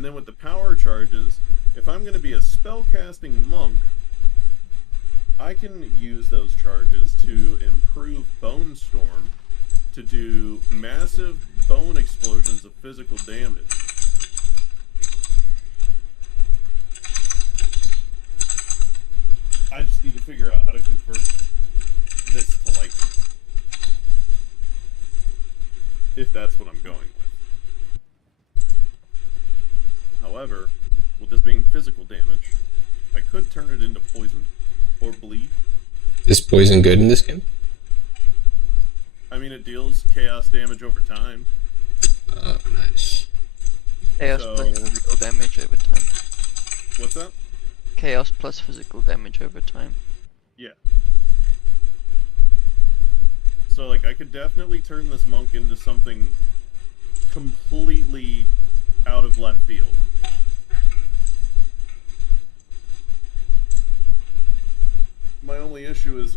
And then with the power charges, if I'm going to be a spellcasting monk, I can use those charges to improve Bone Storm to do massive bone explosions of physical damage. I just need to figure out how to convert this to lightning. If that's what I'm going with. However, with this being physical damage, I could turn it into poison or bleed. Is poison good in this game? I mean, it deals chaos damage over time. Oh, nice. Chaos So- plus physical damage over time. What's that? Chaos plus physical damage over time. Yeah. So, like, I could definitely turn this monk into something completely out of left field. My only issue is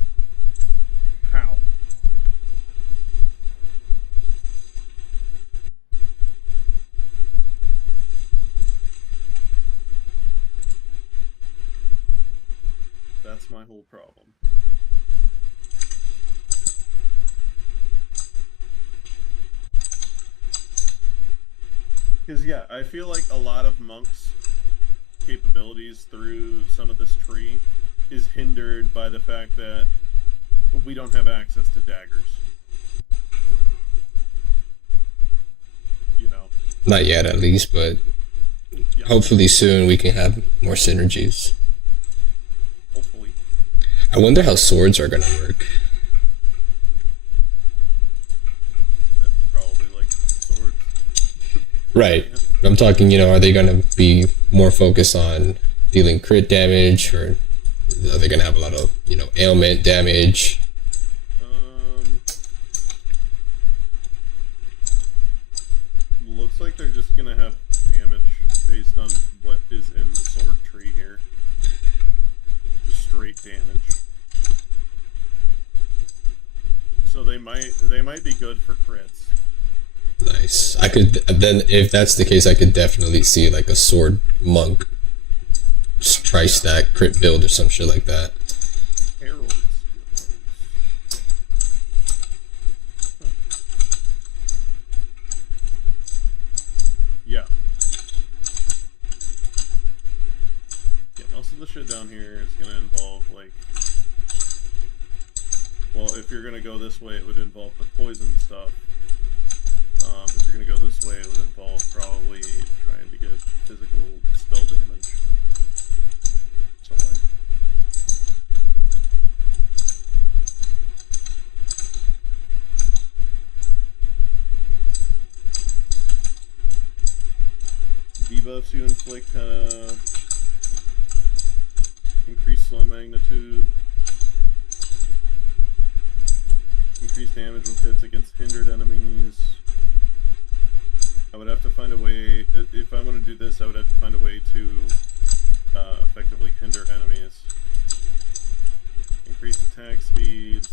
how. That's my whole problem. Because, yeah, I feel like a lot of monks' capabilities through some of this tree is hindered by the fact that we don't have access to daggers. You know? Not yet, at least, but Yeah, hopefully soon we can have more synergies. hopefully. I wonder how swords are gonna work. That's probably like swords. Right. I'm talking, are they gonna be more focused on dealing crit damage, or are they gonna have a lot of, ailment damage? Looks like they're just gonna have damage based on what is in the sword tree here. Just straight damage. So they might be good for crits. Nice. If that's the case, I could definitely see like a sword monk tri-stack crit build or some shit like that. Herald skills. Huh. Yeah. Yeah, most of the shit down here is gonna involve like, well, if you're gonna go this way, it would involve the poison stuff. If you're gonna go this way, it would involve probably trying to get physical spell damage. So like, debuffs you inflict have increased slow magnitude, increased damage with hits against hindered enemies. I would have to find a way, if I'm going to do this, I would have to find a way to effectively hinder enemies. Increased attack speeds.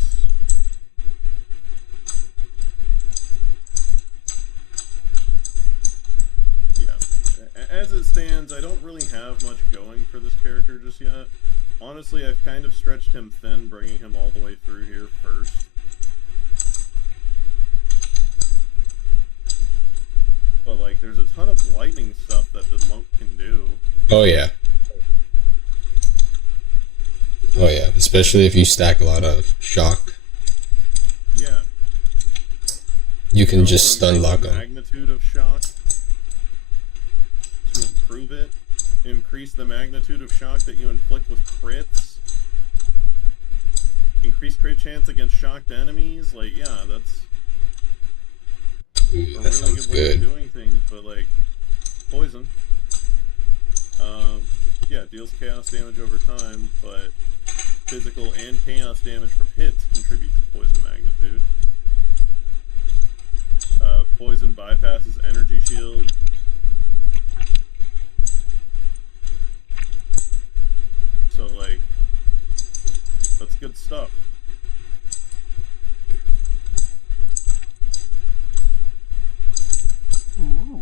Yeah. As it stands, I don't really have much going for this character just yet. Honestly, I've kind of stretched him thin, bringing him all the way through here first. But, like, there's a ton of lightning stuff that the monk can do. Oh yeah. Oh yeah. Especially if you stack a lot of shock, Yeah. you can Also just stun increase lock the them. magnitude of shock to improve it. Increase the magnitude of shock that you inflict with crits. Increase crit chance against shocked enemies. Like, yeah, that's Ooh, a that really sounds good way of good. doing things. But, like, poison. Yeah, deals chaos damage over time, but physical and chaos damage from hits contribute to poison magnitude. Poison bypasses energy shield. So, like, that's good stuff. Ooh.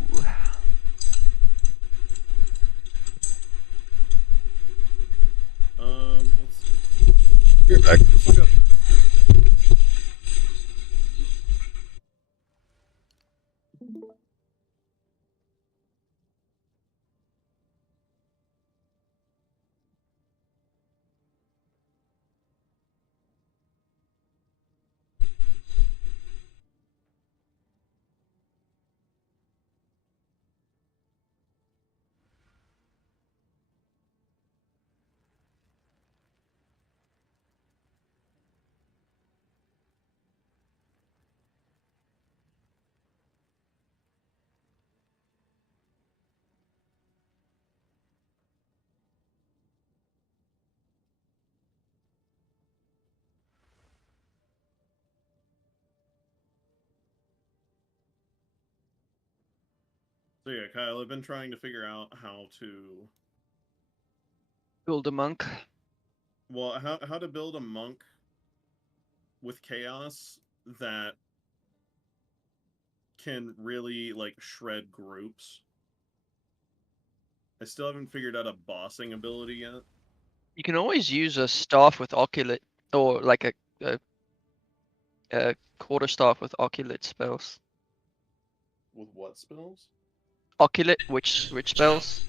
You're back. Let's look up. So yeah, Kyle, I've been trying to figure out how to Build a monk. how to build a monk with chaos that can really like shred groups. I still haven't figured out a bossing ability yet. You can always use a staff with oculate, or like a quarter staff with oculate spells. With what spells? Oculate, which spells?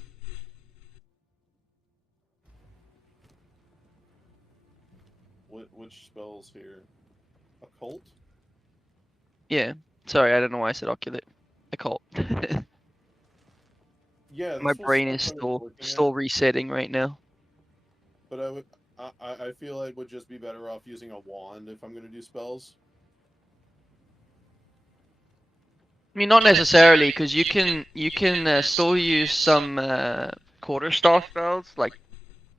Which spells here? Occult? Yeah. Sorry, I don't know why I said oculate. Occult. Yeah, My this was brain stuff is I was looking still at, resetting right now. but I feel like would just be better off using a wand if I'm gonna do spells. I mean, not necessarily, because you can still use some quarterstaff spells, like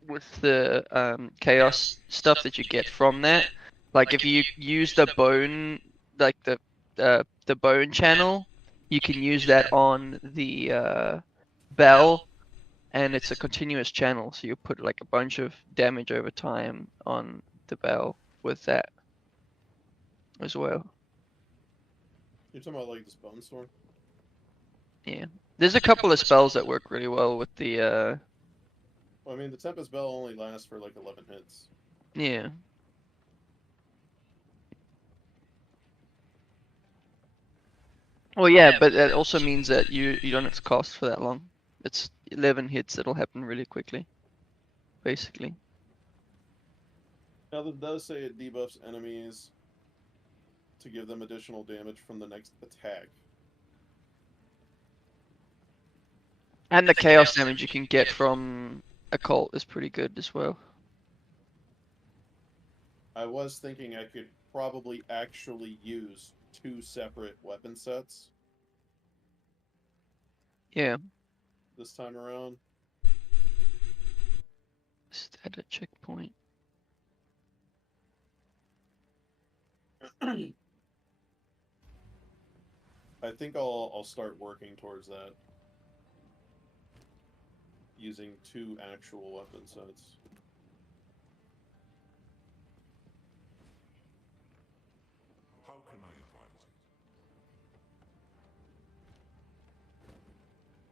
with the chaos stuff that you get from that. Like if you use the bone, like the bone channel, you can use that on the bell, and it's a continuous channel. So you put like a bunch of damage over time on the bell with that as well. You're talking about like this bone storm? Yeah, there's a couple of spells that work really well with the Well, I mean, the Tempest Bell only lasts for like 11 hits. yeah. Well, yeah, but that also means that you don't have to cast for that long. It's 11 hits that'll happen really quickly, basically. Now, that does say it debuffs enemies to give them additional damage from the next attack. And the chaos damage you can get from occult is pretty good as well. I was thinking I could probably actually use 2 separate weapon sets Yeah. this time around. Just add a checkpoint. I think I'll start working towards that. Using 2 actual weapon sets. How can I advise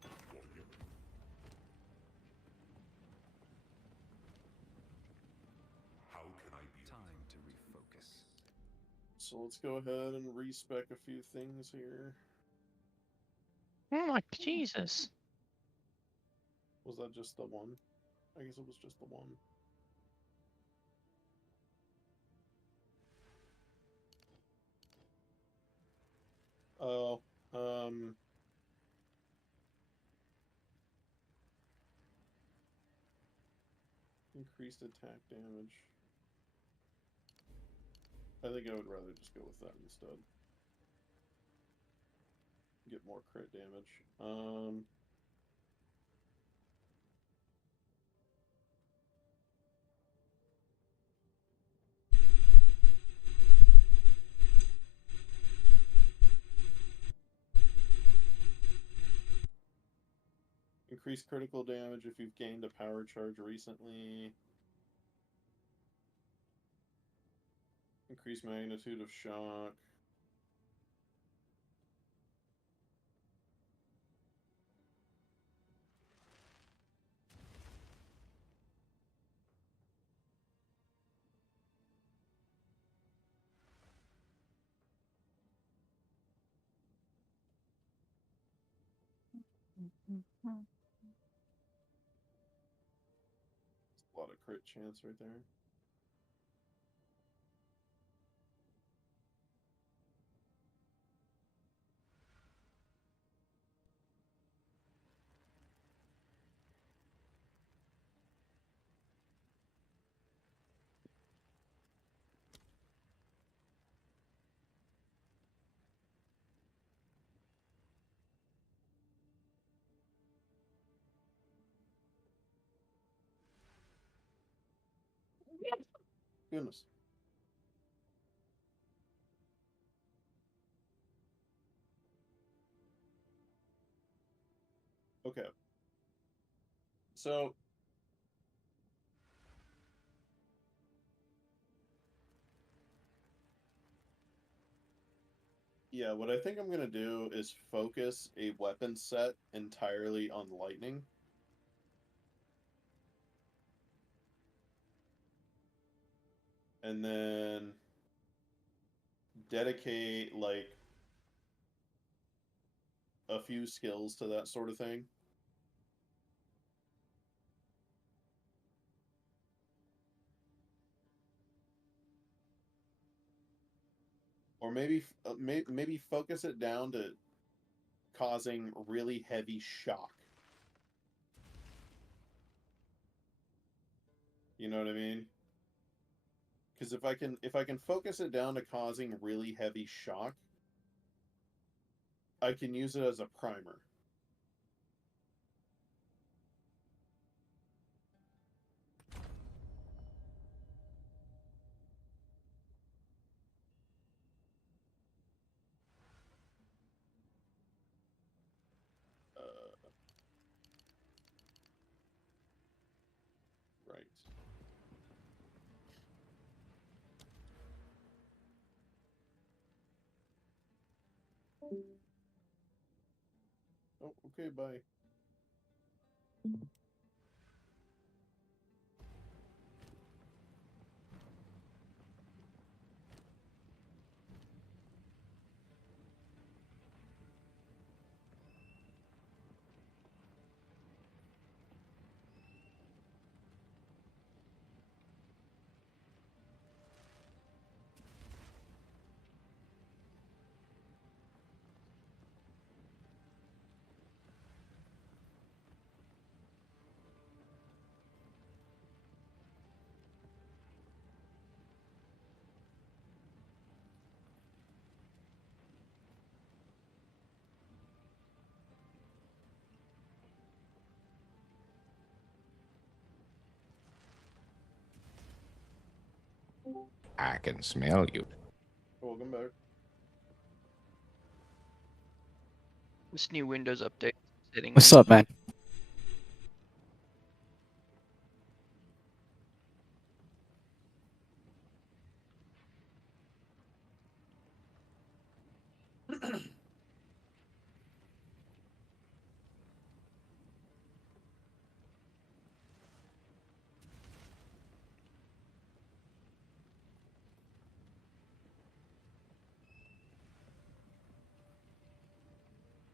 you? Warrior. How can I be? Time to refocus. So let's go ahead and respec a few things here. Oh my Jesus. Was that just the one? I guess it was just the one. Oh, increased attack damage. I think I would rather just go with that instead. Get more crit damage. Increase critical damage if you've gained a power charge recently. Increase magnitude of shock. A lot of crit chance right there. Goodness. Okay. So yeah, what I think I'm gonna do is focus a weapon set entirely on lightning. And then dedicate like a few skills to that sort of thing. Or maybe focus it down to causing really heavy shock. You know what I mean? Because if I can focus it down to causing really heavy shock, I can use it as a primer. Right. Oh, okay, bye. I can smell you. Welcome back. This new Windows update setting. What's up, man?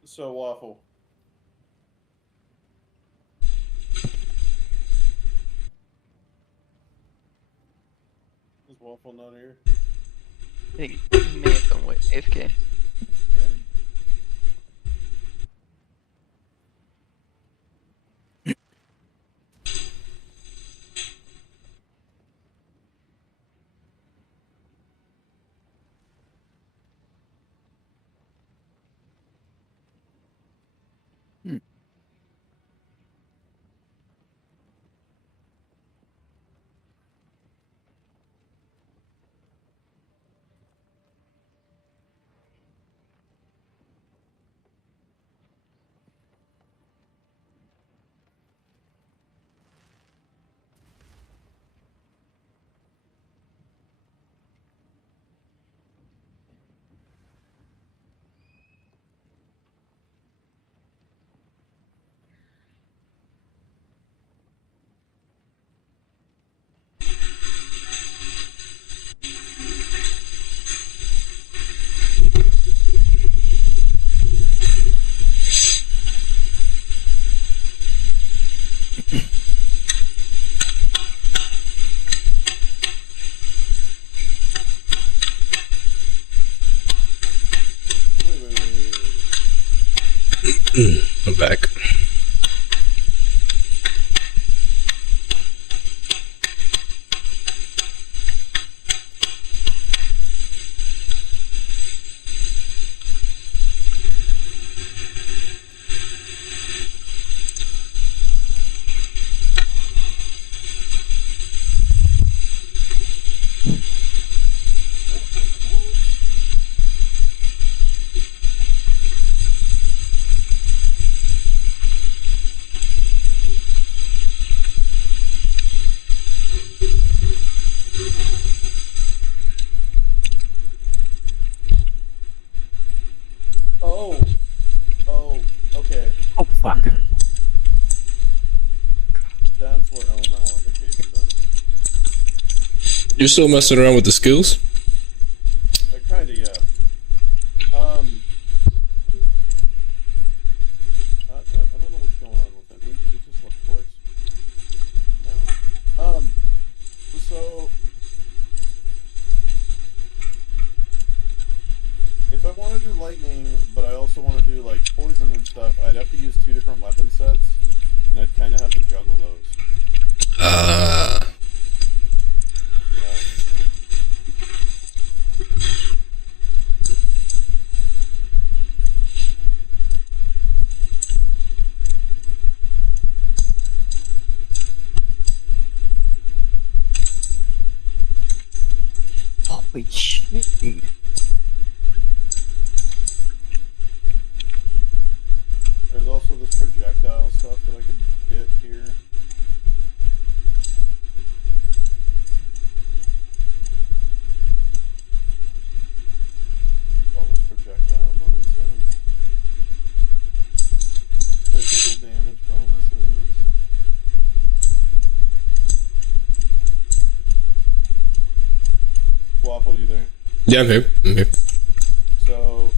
So Waffle. Is Waffle not here? I think he may have gone with AFK. Okay. I'm back. Oh. Oh, okay. Oh fuck. That's what elemental invocation does. You're still messing around with the skills? Kinda, yeah. I don't know what's going on with him. He just left twice. No. So if I want to do lightning, but I also want to do like poison and stuff, I'd have to use 2 different weapon sets, and I'd kind of have to juggle those. You know? Holy shit, dude. There's also this projectile stuff that I could get here. Bonus projectile nonsense. Physical damage bonuses. Waffle, you there? Yeah, I'm here. I'm here. So,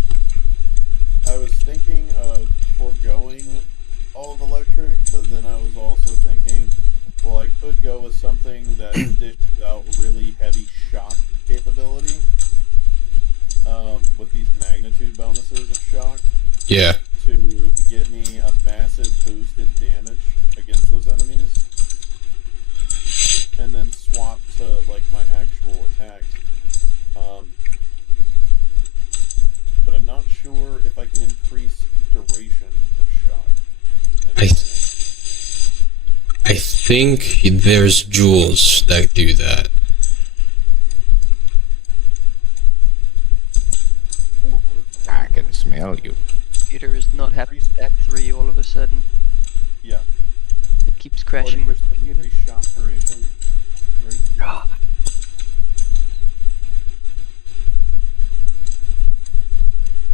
I was thinking of foregoing all of electric, but then I was also thinking, well, I could go with something that dishes out really heavy shock capability, with these magnitude bonuses of shock, Yeah. to get me a massive boost in damage against those enemies, and then swap to, like, my actual attacks. But I'm not sure if I can increase duration of shock. I think there's jewels that do that. I can smell you. Computer is not happy with Act 3 all of a sudden. Yeah. It keeps crashing 40% the computer. increase shock duration. Right here. God.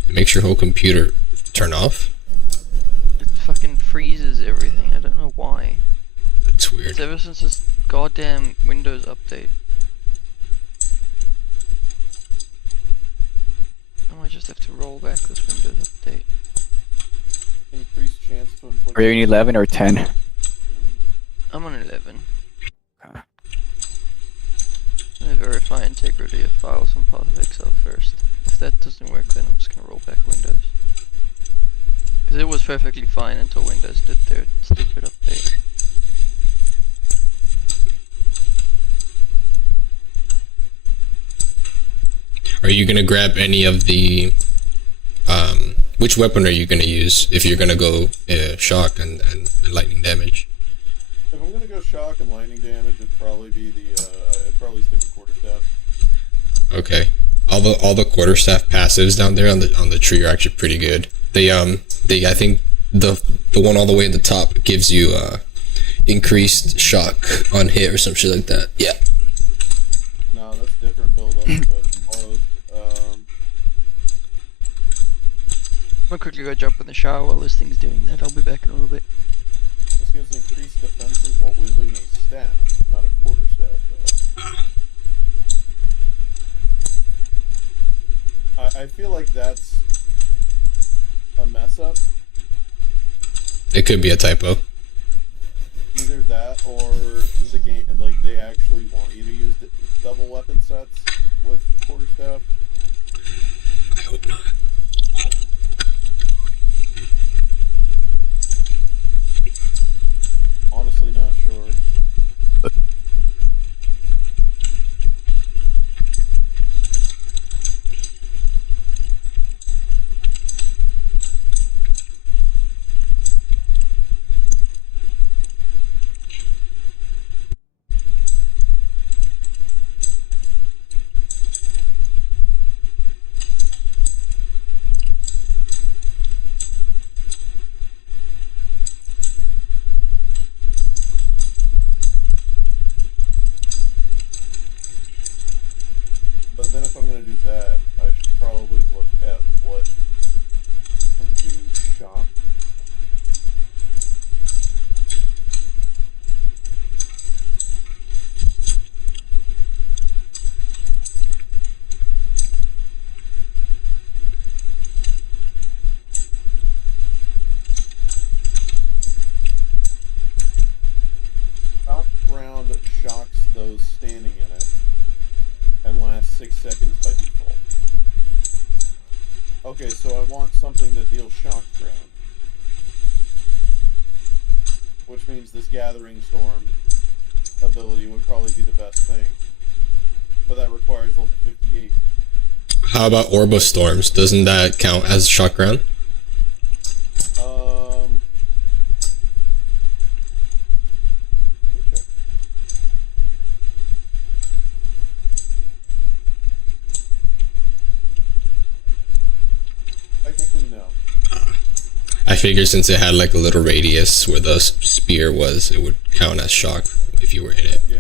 It makes your whole computer turn off. It fucking freezes everything. I don't know why. It's weird. It's ever since this goddamn Windows update. I might just have to roll back this Windows update. Increased chance to inflict. Are you in 11 or 10? I'm on 11. Okay. Let me verify integrity of files on Path of Exile first. If that doesn't work, then I'm just gonna roll back Windows. Because it was perfectly fine until Windows did their stupid update. Are you gonna grab any of the which weapon are you gonna use if you're gonna go shock and lightning damage? If I'm gonna go shock and lightning damage, it'd probably be the. I'd probably stick with quarterstaff. Okay. All the quarterstaff passives down there on the tree are actually pretty good. They I think the one all the way at the top gives you increased shock on hit or some shit like that. Yeah. No, that's different build up, but close. I'm gonna quickly go jump in the shower while this thing's doing that. I'll be back in a little bit. This gives increased defenses while wielding a staff, not a quarterstaff, though. I feel like that's a mess up. It could be a typo. Either that or the game, like, they actually want you to use double weapon sets with quarterstaff. I hope not. want something that deals shock ground. Which means this Gathering Storm ability would probably be the best thing. But that requires level 58. How about Orbo Storms? Doesn't that count as shock ground? Let me check. Technically, no. I figured since it had like a little radius where the spear was, it would count as shock if you were in it. Yeah.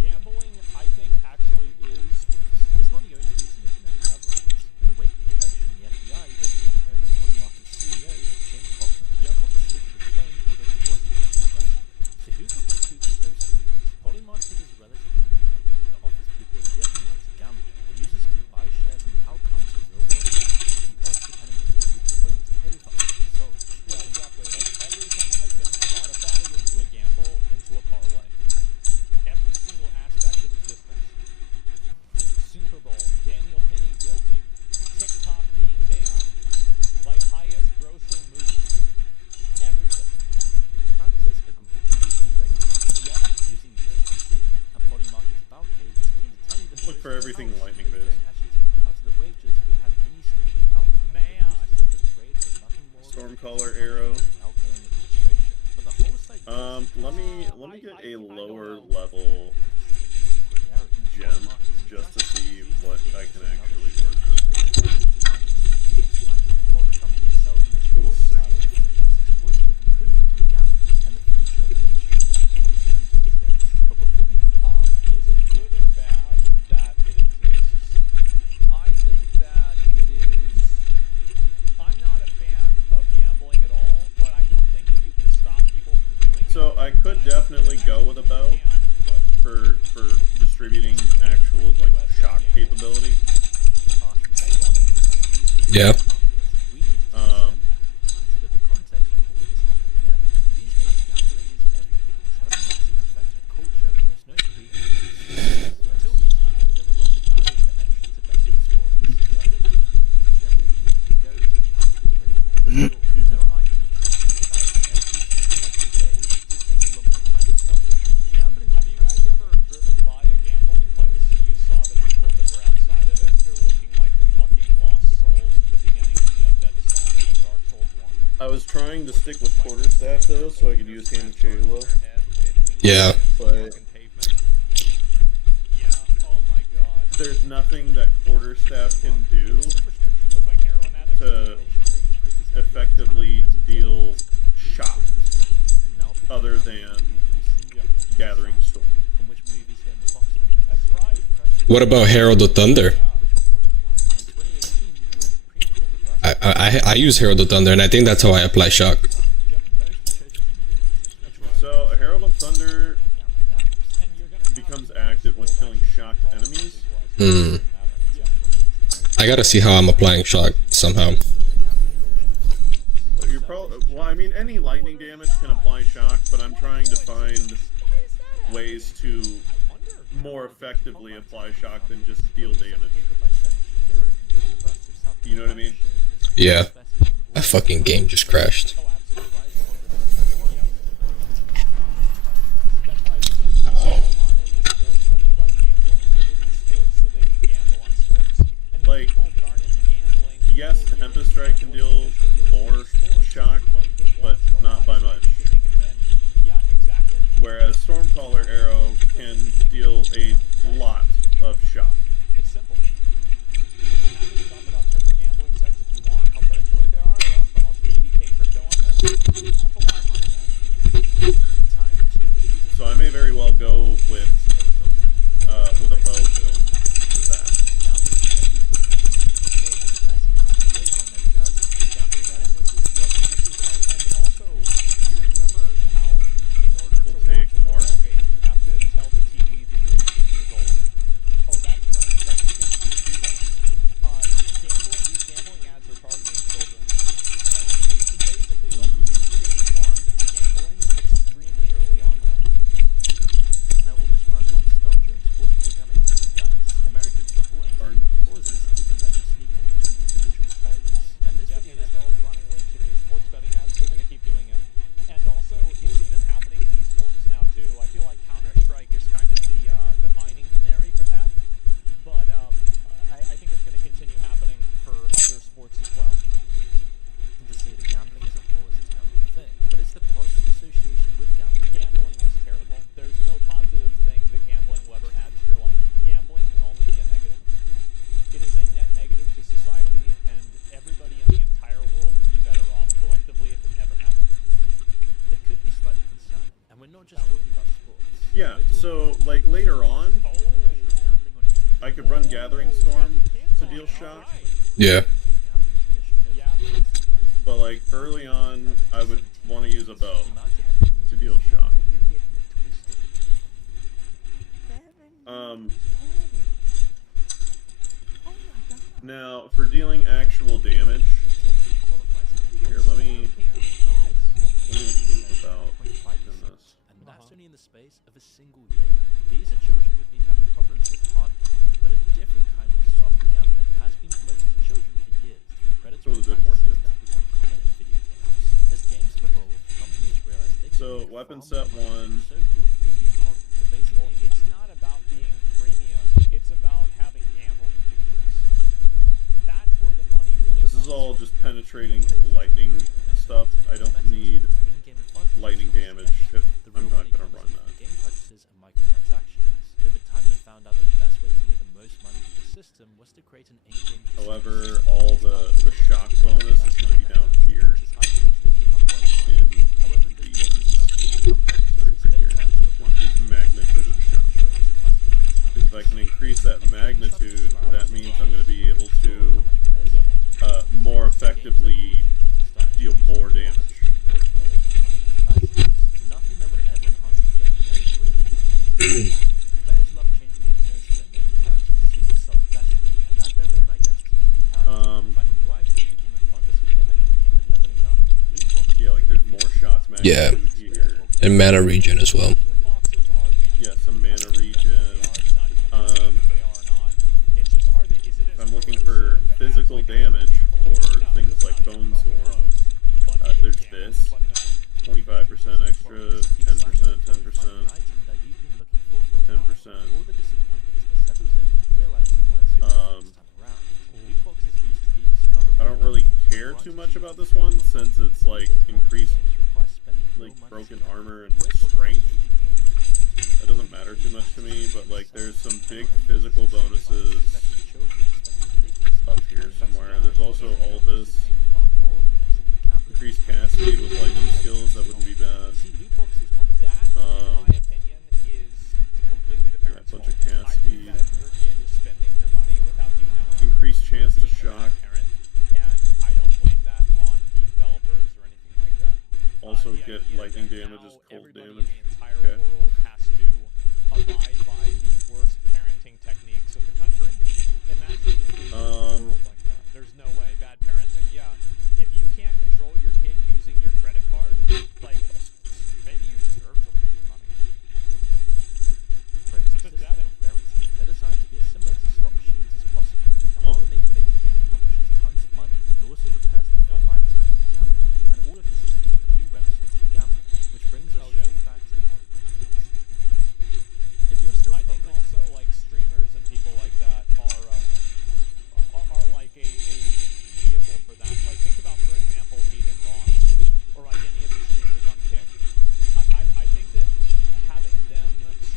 Gambling, I think, actually is. It's not the only reason they've been in the headlines. In the wake of the election, the FBI went to the home of Polymarket CEO Shane Cochran, confiscated his phone, although he wasn't actually arrested. So who got the scoop so serious? Polymarket is a relatively new company that offers people a different way to gamble. Users can buy shares in the outcomes of real-world events, the odds depending on what people are willing to pay for either result. Yeah, exactly. Like, everything has been codified into a gamble, into a parlay. Every single aspect of existence. Super Bowl, Daniel Penny guilty, TikTok being banned, like highest grossing movie. Everything. Practice a completely deregulated using USDC, and Polymarket's about page is keen to tell you that Look for everything lightning they based. don't actually take a cut of the wages or have any stake in the outcome. Man. The user said that the rate was nothing more than Stormcaller arrow. the outgoing administration, but the whole site Let me get a lower level gem just to see what I can actually work with. While the company itself and its Cool, sick. side is a less exploitative improvement on gambling and the future of an industry that's always going to exist. But before we Is it good or bad that it exists? I think that it is. I'm not a fan of gambling at all, but I don't think that you can stop people from doing it. So I could definitely go with a bow But for distributing actual like shock capability. they love it. Yeah. we need to Um, consider the context of all of this happening in. These days, gambling is everywhere. It's had a massive effect on culture, most notably in sports. Until recently, though, there were lots of barriers to entry to betting sports. The community generally needed to go to an actual brick-and-mortar store. There are ID checks, but the barriers to entry to today did take a lot more time to start wagering. Gambling was Have you guys ever driven by a gambling place and you saw the people that were outside of it that are looking like the fucking lost souls at the beginning in the Undead Asylum of Dark Souls 1? I was trying to stick with quarterstaff though, so I could use Hand of Chayla. Yeah. But Yeah, oh my god. there's nothing that quarterstaff can do Look like heroin addicts. to effectively deal shock other than Gathering Storm. from which movies hit in the box office. That's right. What about Herald of Thunder? In 2018, the US Supreme Court reversed I use Herald of Thunder, and I think that's how I apply shock. most chose to legalize it. So Herald of Thunder Gambling apps. And you're gonna have becomes active when killing shocked enemies. Hmm. I gotta see how I'm applying shock somehow. But you're well, I mean, any lightning damage can apply shock, but I'm trying to find ways to more effectively apply shock than just deal damage. You know what I mean? Yeah. That fucking game just crashed. Like, yes, Tempest Strike can deal more shock, but not by much. Whereas Stormcaller Arrow can deal a lot of shock. It's simple. I'm happy to talk it So I may very well go with a bow build for that. Yeah, so like later on, I could run Gathering Storm to deal shock, Yeah. but like early on, I would want to use a bow to deal shock. Now for dealing actual damage, here let me move about in this. And that's only in the space of a single year. These are children who've been having problems with hard gambling, but a different kind of softer gambling has been promoted to children for years through predatory Those are a bit more practices hints. that become common in video games. As games have evolved, companies realize they can So make weapon far set more money 1. from so-called freemium model. The basic game It's not about being freemium, it's about having gambling features. That's where the money really This is comes all from. just penetrating lightning stuff. I don't need lightning damage if I'm not gonna run that. Game purchases and microtransactions. Over time, they found out that the best way to make the most money with the system was to create an in-game casino However, all the shock bonus is going to be down here purchase items they could otherwise buy. in However, the this wasn't enough for the companies, sorry, so right they here. turned to the one Increase magnitude of shock. ensuring its customers return. Because if I can increase that magnitude, that means I'm going to be able to more effectively deal more damage. Nothing that would ever enhance the gameplay or even give you any back. Players love changing the appearance of their main character to suit themselves better and add their own identity to the character. Finding new items became a fun little gimmick that came with leveling up. Loot boxes Yeah, like there's more shots Yeah. magnitude here. And mana regen as well. Loot boxes are gambling. Yeah, some mana regen. It's not even a question if they are or not. It's just, is it as I'm looking for corrosive as, physical like, damage gambling? for No, things it's like not even Bone Storm. close. But it is There's gambling, this. fundamentally. 25% extra, 10%, 10%. 10%. All the disappointments that settles in when you realize you weren't so good this time around. Loot boxes used to be discoverable. I don't really care too much about this one since it's like increased like broken armor and strength. That doesn't matter too much to me, but like there's some big physical bonuses up here somewhere. There's also all this increased cast speed with lightning skills. That wouldn't be bad. That, in my opinion, is completely the parent's bunch of fault. cast I think speed. that if your kid is spending your money without you knowing, Increased chance to being a shock. bad parent, and I don't blame that on the developers or anything like that. Also The get idea lightning that damage now as cold everybody damage. in the entire Okay. world has to abide by the worst parenting techniques of the country. Imagine if we lived in a world like that. There's no way. Bad parenting. Yeah. If you can't control your kid using your credit card, like maybe you deserve to lose your money. Pathetic. They're designed to be as similar to slot machines as possible. And while it makes major gaming publishers tons of money, it also prepares them for a lifetime of gambling. And all of this is fueled a new renaissance for gambling, which brings us straight back to polymarket. If you're still I think fumbling, also like streamers and people like that are like a vehicle for that. Like think about, for example, Aiden Ross or like any of the streamers on Kick. I think that having them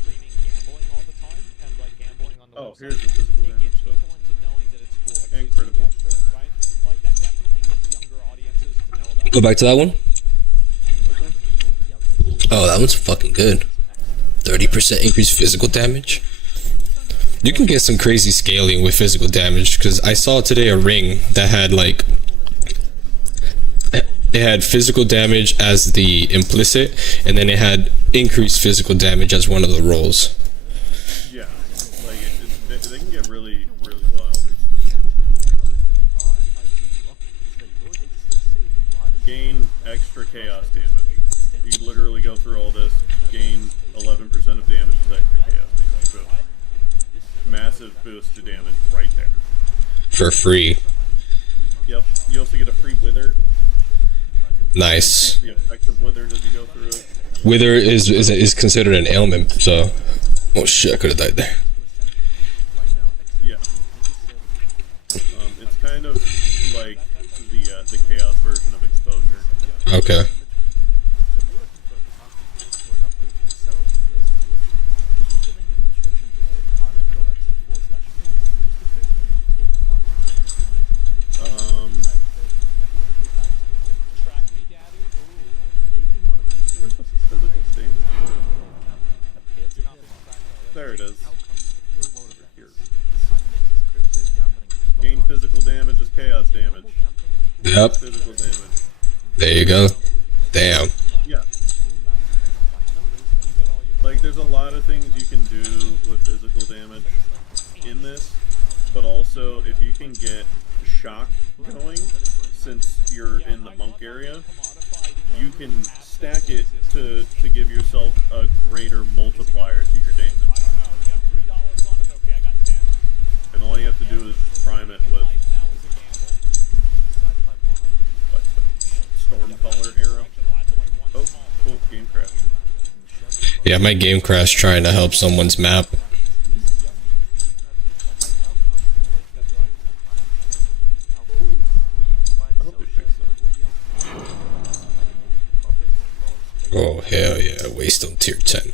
streaming gambling all the time and like gambling on the Oh, website, here's the physical it damage gets stuff. people into knowing that it's cool. And critical. Yeah, sure, right? Like that definitely gets younger audiences to know about. Go back to that one. Oh, that one's fucking good. 30% increased physical damage. You can get some crazy scaling with physical damage, because I saw today a ring that had like, it had physical damage as the implicit, and then it had increased physical damage as one of the rolls. Yeah, like they can get really, really wild. Gain extra chaos damage. You can literally go through all this, gain 11% of damage with extra chaos damage. Boom. Massive boost to damage right there. For free. Yep. You also get a free wither. Nice. The effect of wither as you go through it. Wither is considered an ailment, so. Oh shit, I could have died there. Yeah. It's kind of like the chaos version of exposure. Okay. Where's the physical damage? There it is. Over here. Gain physical damage is chaos damage. Yep. Physical damage. There you go. Damn. Yeah. Like, there's a lot of things you can do with physical damage in this, but also if you can get shock going, since you're in the monk area, you can stack it to give yourself a greater multiplier to your damage. And all you have to do is prime it with Stormcaller arrow. Oh, cool, game crash. Yeah, my game crashed trying to help someone's map. I hope they fix that. Oh, hell yeah. Waste on tier 10.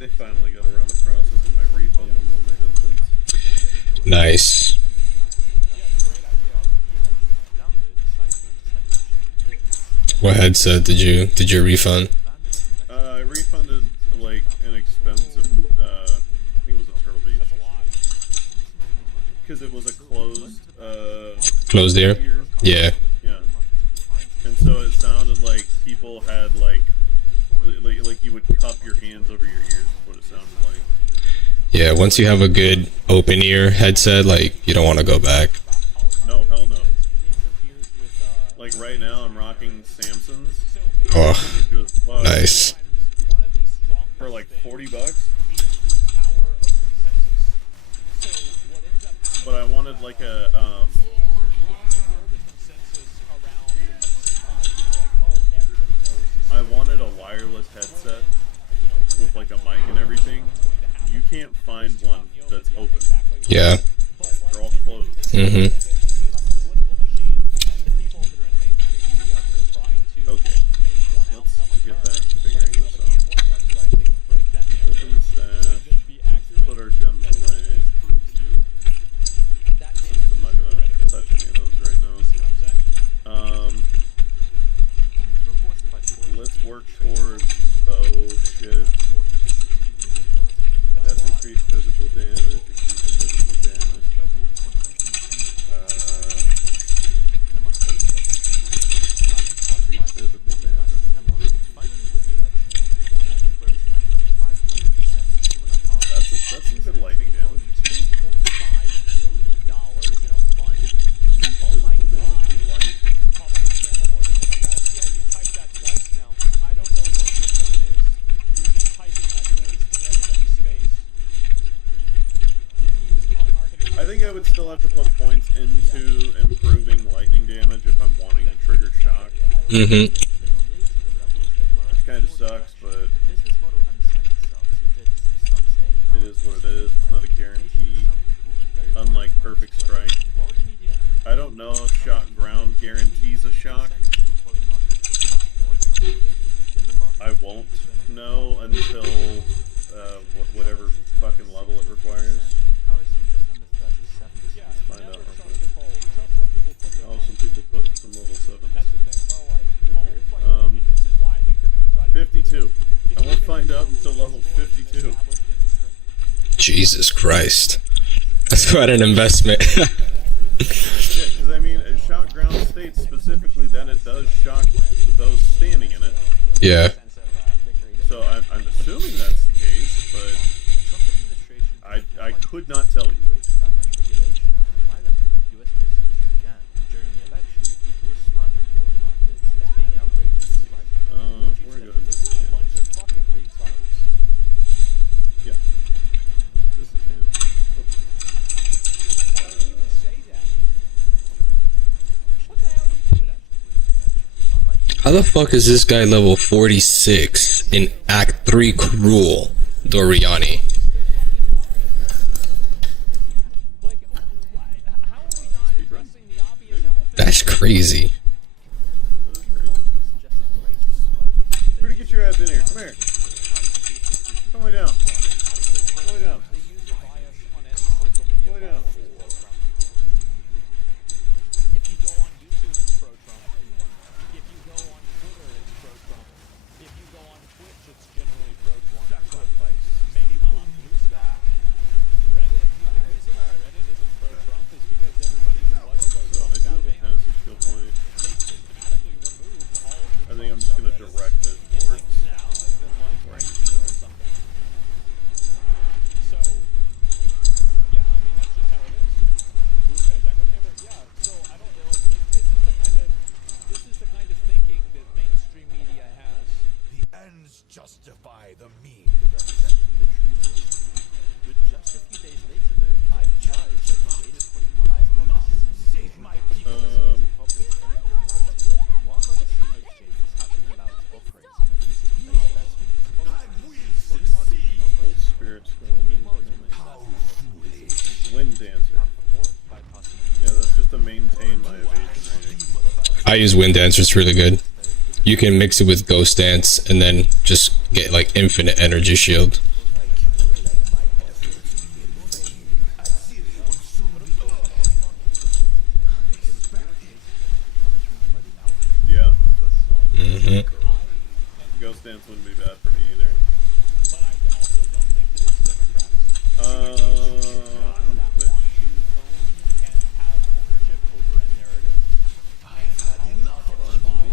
They finally got around the process of my refund on one of my headsets. Nice. What headset did you refund? I refunded like an expensive, I think it was a Turtle Beach. Because it was a Closed ear? Yeah. Yeah. And so it sounded like people had like you would cup your hands over your ears, what it sounded like. Yeah, once you have a good open ear headset, like, you don't want to go back. No, hell no. Like right now I'm rocking Samson's. Oh, Because, nice. for like $40. But I wanted like a I wanted a wireless headset with like a mic and everything. You can't find one that's open. Yeah. They're all closed. Mm-hmm. Okay. Let's get back to figuring this out. Open the stash. Let's put our gems away. Since I'm not gonna touch any of those right now. Let's work towards bow shit. That's increased physical damage, increased physical damage. Increased physical damage. That's some good lightning damage. Physical damage and light. I think I would still have to put points into improving lightning damage if I'm wanting to trigger shock. Mm-hmm. Which kind of sucks, but know if shock ground guarantees a shock. I won't know until whatever fucking level it requires. Yeah, Find never out real trust quick. the poll. Trust where people put their Oh, votes. some people put some level 7s. That's the thing, bro. Like, in polls, here. like, and this is why I think they're gonna try to 52. It's I won't gonna find be out closed until level doors to an 52. established industry. Jesus Christ. That's quite an investment. Yeah, because I mean, shock ground states specifically that it does shock those standing in it. Yeah. So I'm assuming that's the case, but I could not tell you. We're gonna go ahead and What a bunch of fucking retards. yeah. This is channel. Why would you even say that? What the hell do you mean? How the fuck is this guy level 46 in Act 3 Cruel, Doriani? Like, how are we not addressing the obvious elephant? That's crazy. Pretty get your ass in here. Come here. Come way down. Come way down. The user bias on any social media Go down. platform is pro-Trump. If you go on YouTube, it's pro-Trump. If you go on Twitter, it's pro-Trump. If you go on Twitch, it's generally pro-Trump. Maybe not on Bluesky. Reddit, the reason why Reddit isn't pro-Trump is because everybody who was So pro-Trump I do got have a banned. passage skill point. They systematically removed all of the I think I'm just gonna direct it in like towards thousands and like ranges or something. So, yeah, I mean that's just how it is. Blue Sky's echo chamber, yeah. So I don't like this is the kind of thinking that mainstream media has. The ends justify the means. But just a few days later, though, I've challenged the I must save my people. while other streamer exchanges have been allowed to operate and have used its base bets with these I policies, will succeed. what spirit skull How foolish. Wind dancer. Yeah, that's just to maintain my evasion rating. I use Wind Dancer, it's really good. You can mix it with Ghost Dance and then just get like infinite energy shield. Yeah, hmm ghost dance wouldn't be bad for me either. But I also don't think that it's Democrats that Which? want to own and have ownership over a narrative and provide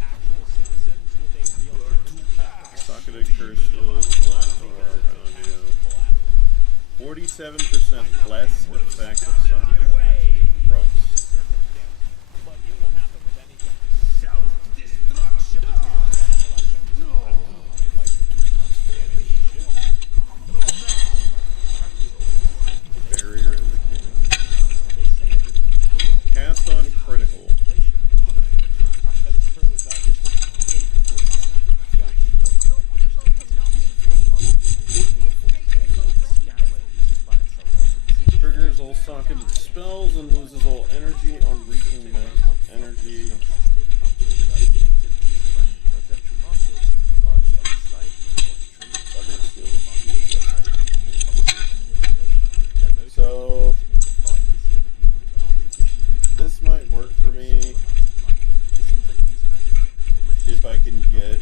actual citizens with a real temperature check. Socketed curse still is plasma around you. Collateral. 47% less effective socketed curse. Gross. But it will happen with anything. Self-destruction. Barrier in the cannon. Cast on critical. That's true with that. Just a gate for Triggers all socketed spells and loses all energy on reaching maximum energy. Socketed skill shield. So this might work for me if I can get